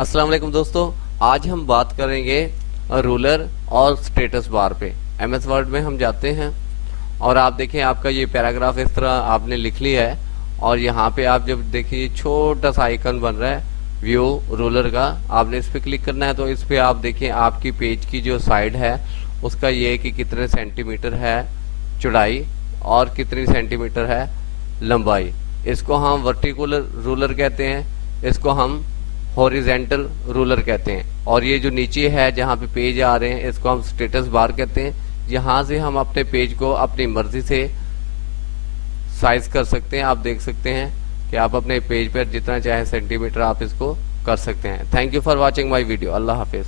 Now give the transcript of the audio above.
अस्सलाम वालेकुम दोस्तों, आज हम बात करेंगे रूलर और स्टेटस बार पे। एमएस वर्ड में हम जाते हैं और आप देखें आपका ये पैराग्राफ इस तरह आपने लिख लिया है और यहाँ पे आप जब देखिए छोटा सा आइकन बन रहा है व्यू रूलर का, आपने इस पे क्लिक करना है। तो इस पे आप देखिए आपकी पेज की जो साइड है उसका ये है कि कितने सेंटीमीटर है चौड़ाई और कितनी सेंटीमीटर है लंबाई। इसको हम वर्टिकुलर रूलर कहते हैं, इसको हम हॉरिजेंटल रूलर कहते हैं। और ये जो नीचे है जहाँ पे पेज आ रहे हैं इसको हम स्टेटस बार कहते हैं। यहाँ से हम अपने पेज को अपनी मर्जी से साइज कर सकते हैं। आप देख सकते हैं कि आप अपने पेज पर जितना चाहे सेंटीमीटर आप इसको कर सकते हैं। Thank you for watching my video. Allah Hafiz.